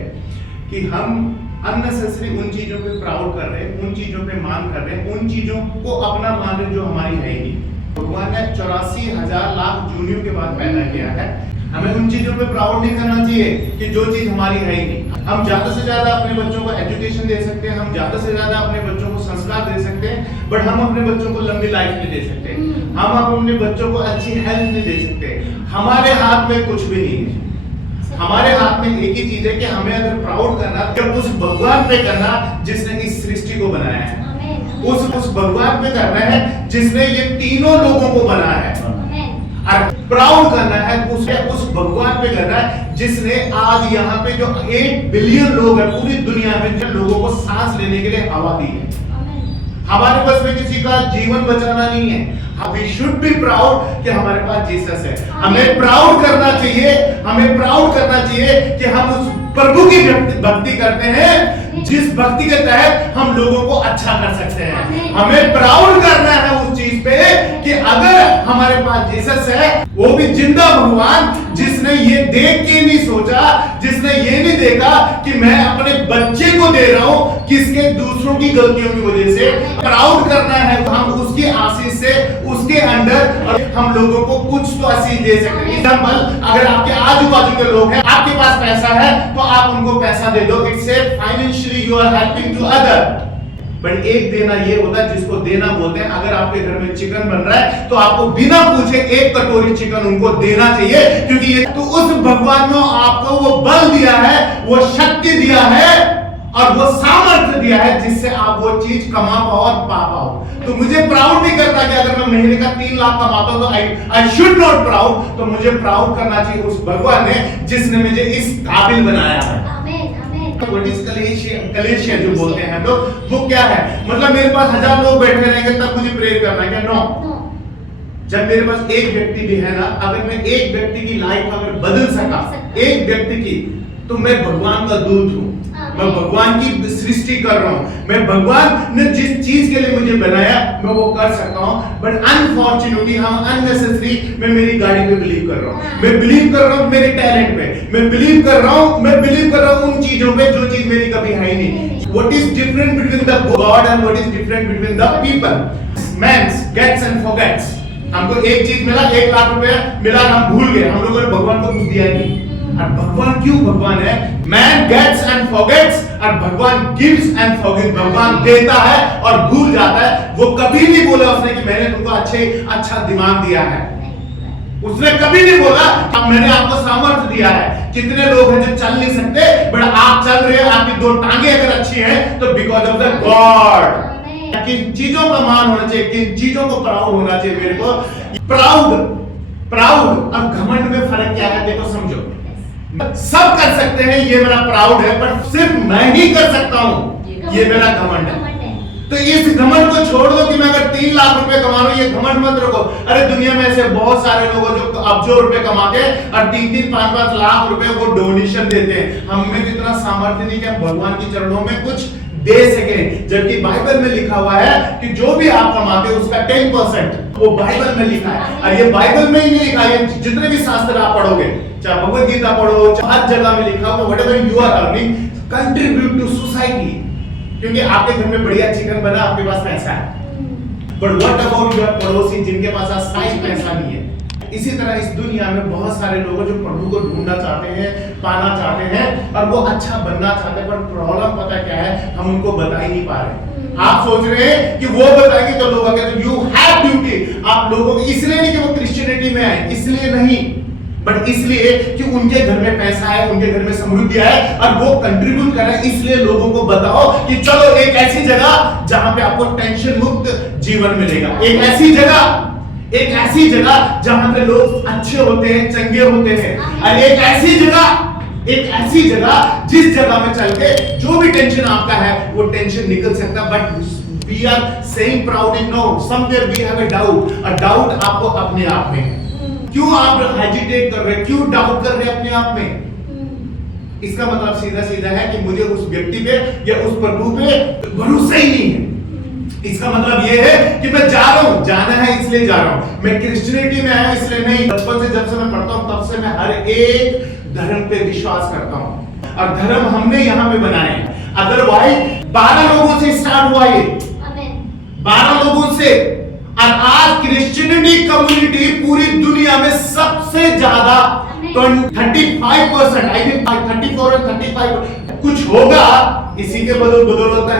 है कि हम अननेसेसरी उन चीजों पे प्राउड कर रहे हैं, उन चीजों पे मान कर रहे हैं, उन चीजों को अपना मान रहे जो हमारी है ही नहीं। भगवान ने 84,000 लाख जूनियों के बाद पैदा किया है। हमें उन चीजों पे प्राउड नहीं करना चाहिए कि जो चीज हमारी है ही नहीं। हम ज्यादा से ज्यादा अपने बच्चों को एजुकेशन दे सकते हैं, हम ज्यादा से ज्यादा अपने बच्चों को संस्कार दे सकते हैं, बट हम अपने बच्चों को लंबी लाइफ नहीं दे सकते, हम अपने बच्चों को अच्छी हेल्थ नहीं दे सकते। हमारे हाथ में कुछ भी नहीं है। हमारे हाथ में एक ही चीज है कि हमें अगर प्राउड करना तो उस भगवान पे करना जिसने इस सृष्टि को बनाया है, उस भगवान पे करना है जिसने ये तीनों लोगों को बनाया है। और प्राउड करना है उस भगवान पे करना है जिसने आज यहाँ पे जो 8 बिलियन लोग हैं पूरी दुनिया में, जिन लोगों को सांस लेने के लिए हवा दी है। हमारे पास में किसी का जीवन बचाना नहीं है। We should be proud कि हमारे पास जीसस है। हमें प्राउड करना चाहिए, हमें प्राउड करना चाहिए कि हम उस प्रभु की भक्ति करते हैं जिस भक्ति के तहत हम लोगों को अच्छा कर सकते हैं। हमें प्राउड करना है उस चीज पे कि अगर हमारे पास जीसस है, वो भी जिंदा भगवान जिसने ये देख के नहीं सोचा, जिसने ये नहीं देखा कि मैं अपने बच्चे को दे रहा हूं किसके दूसरों की गलतियों की वजह से। प्राउड करना है हम उसकी आशीष से, उसके अंडर हम लोगों को कुछ तो आशीष दे सकते हैं। एग्जांपल, अगर आपके आजू बाजू के लोग हैं, आपके पास पैसा है तो आप उनको पैसा दे दो। It's a financially you are helping to other. But एक देना ये होता है जिसको देना बोलते हैं। अगर आपके घर में चिकन बन रहा है तो आपको बिना पूछे 1 कटोरी चिकन उनको देना चाहिए, क्योंकि ये तो उस भगवान ने आपको वो बल दिया है, वो शक्ति दिया है और वो सामर्थ्य दिया है जिससे आप वो चीज कमा पाओ और पा पाओ। तो मुझे प्राउड नहीं करता कि अगर मैं महीने का 3 लाख कमाता हूं तो आई शुड नॉट प्राउड। तो मुझे प्राउड करना चाहिए उस भगवान ने जिसने मुझे इस काबिल बनाया है। कलेशिया जो बोलते हैं हम लोग, वो क्या है? मतलब मेरे पास 1000 लोग बैठे रहेंगे तब मुझे प्रेयर करना है क्या? नो। जब मेरे पास एक व्यक्ति भी है ना, अगर मैं एक व्यक्ति की लाइफ अगर बदल सका, एक व्यक्ति की, तो मैं भगवान का दूत हूं। मैं भगवान की सृष्टि कर रहा हूं। मैं भगवान ने जिस चीज के लिए मुझे बनाया मैं वो कर सकता हूं। बट अनफॉर्चुनेटली हम अननेसेसरी मैं मेरी गाड़ी पे बिलीव कर रहा हूं, मैं बिलीव कर रहा हूं मेरे टैलेंट पे, मैं बिलीव कर रहा हूं उन चीजों पे जो चीज मेरी कभी है ही नहीं। What is different between the god and what is different between the people? Man gets and forgets. हमको एक चीज मिला, 1 लाख रुपया मिला, हम भूल गए। हम लोगों ने भगवान को कुछ दिया ही नहीं। और भगवान क्यों भगवान है? मैन गेट्स एंड फॉरगेट्स और भगवान गिव्स एंड फॉरगिव्स। भगवान देता है और भूल जाता है। वो कभी नहीं बोला उसने कि मैंने तुमको अच्छा दिमाग दिया है। उसने कभी नहीं बोला कि मैंने आपको सामर्थ्य दिया है। कितने लोग हैं जो चल नहीं सकते, बट आप चल रहे हैं, आपकी 2 टांगे अगर अच्छी हैं तो बिकॉज ऑफ द गॉड। किन चीजों का मान होना चाहिए, किन चीजों को प्राउड होना चाहिए मेरे को। प्राउड और घमंड में फर्क क्या है? देखो समझो, सब कर सकते हैं, ये मेरा प्राउड है, पर सिर्फ मैं ही कर सकता हूं, ये मेरा घमंड है। तो इस घमंड को छोड़ दो कि मैं अगर 3 लाख रुपए कमा रहा हूं, ये घमंड मत रखो। अरे दुनिया में ऐसे बहुत सारे लोग जो अरबों रुपए कमाते हैं और 3-3, 5-5 लाख रुपए वो डोनेशन देते हैं। हमें तो इतना सामर्थ्य नहीं कि हम भगवान की चरणों में कुछ दे सके। जबकि बाइबल में लिखा हुआ है कि जो भी आप कमाते हो उसका 10% वो बाइबल में लिखा है। और ये बाइबल में ही नहीं लिखा है, जितने भी शास्त्र आप पढ़ोगे, चाहे भगवद गीता पढ़ो, हर जगह में लिखा हुआ whatever you are earning contribute to society. क्योंकि आपके घर में बढ़िया चिकन बना, आपके पास पैसा है, बट व्हाट अबाउट योर पड़ोसी जिनके पास आज पैसा नहीं है? इसी तरह इस दुनिया में बहुत सारे लोग जो प्रभु को ढूंढना चाहते हैं, पाना चाहते हैं और वो अच्छा बनना चाहते हैं, पर प्रॉब्लम पता क्या है? हम उनको बता ही नहीं पा रहे। आप सोच रहे हैं कि वो बताएंगे तो लोग कहते यू हैव ड्यूटी। आप लोगों को इसलिए नहीं कि वो क्रिश्चियनिटी में आए, इसलिए नहीं, बट इसलिए कि उनके घर में पैसा है, उनके घर में समृद्धि है और वो कंट्रीब्यूट कर रहे हैं। इसलिए लोगों को बताओ कि चलो एक ऐसी जगह जहां पे आपको टेंशन मुक्त जीवन मिलेगा, एक ऐसी जगह जहां पे लोग अच्छे होते हैं, चंगे होते हैं, और एक ऐसी जगह जिस जगह में चल के जो भी टेंशन आपका है वो टेंशन निकल सकता है। But we are saying proudly no, somewhere we have a doubt, doubt आपको अपने आप में। क्यों आप हेजिटेट कर रहे हैं, क्यों डाउट कर रहे हैं अपने आप में? इसका मतलब सीधा सीधा है कि मुझे उस व्यक्ति पे या उस प्रभु पे भरोसा ही नहीं है। इसका मतलब ये है कि मैं जा रहा हूं, जाना है इसलिए जा रहा हूं, मैं क्रिश्चियनिटी में आया इसलिए नहीं। बचपन से जब से मैं पढ़ता हूं तब से मैं हर एक धर्म पे विश्वास करता हूं। और धर्म हमने यहाँ पे बनाए हैं। अदरवाइज 12 लोगों से स्टार्ट हुआ ये, 12 लोगों से, और आज क्रिश्चियनिटी कम्युनिटी पूरी दुनिया में सबसे ज्यादा 35%, आई थिंक 34 और 35 कुछ होगा, इसी के बदौलत